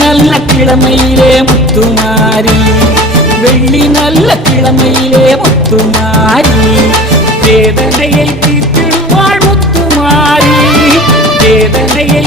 நல்ல கிழமையிலே முத்துமாரி வெள்ளி நல்ல கிழமையிலே முத்துமாரி வேதனையை தீர்த்திடுவாள் முத்துமாரி வேதனையை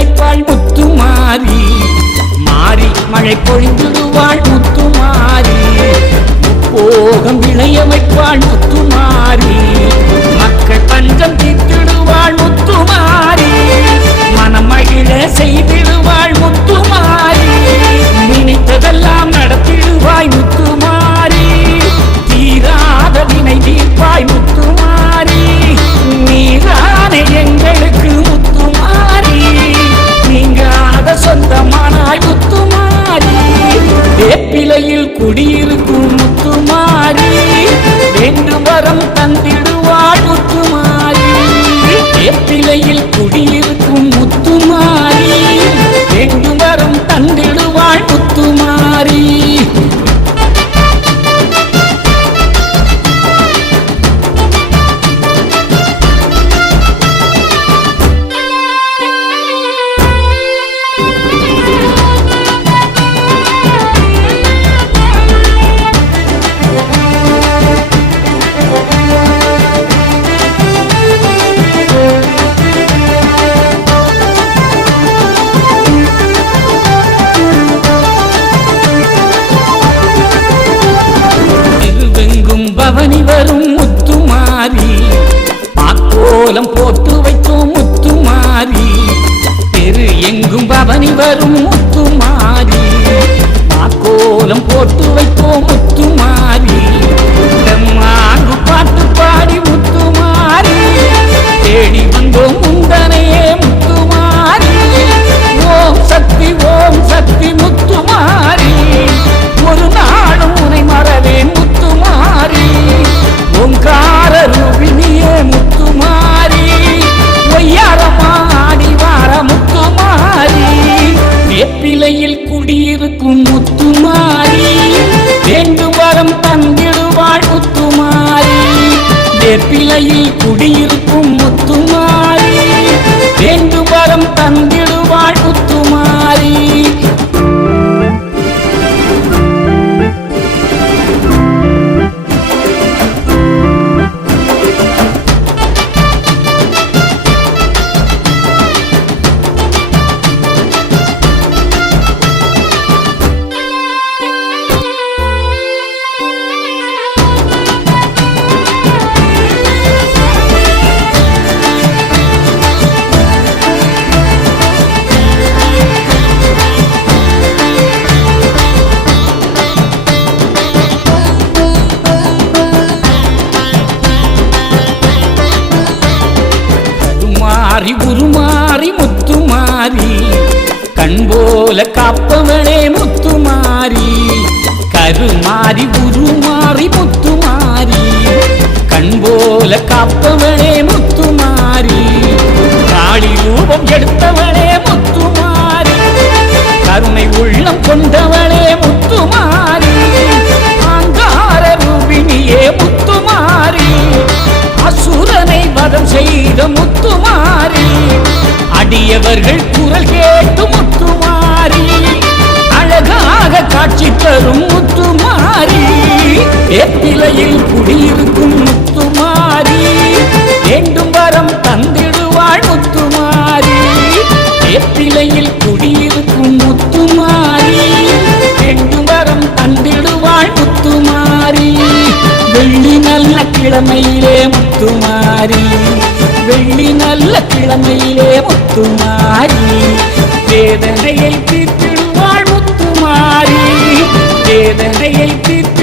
வைப்பாள் முத்துமாரி மாறி மழை பொழிந்திடுவாள் முத்துமாரி போகம் இளைய வைப்பாள் முத்து குடியிருக்கும் முத்துமாரி வேண்டும் வரம் தந்திடும் அவனி வரும் வேப்பிலையில் குடியிருக்கும் முத்துமாரி. வேண்டுபரம் தந்திடுவாள் முத்துமாரி. மாறி உருமாறி முத்து மாறி. கண் போல காப்பவளே முத்து மாறி. கருமாறி உருமாறி முத்து மாறி. கண் போல காப்பவள் நல்ல கிழமையிலே முத்துமாரி வெள்ளி நல்ல கிழமையிலே முத்துமாரி வேதனையை தீர்த்திடுவாள் முத்துமாரி வேதனையை தீர்த்திடுவாள்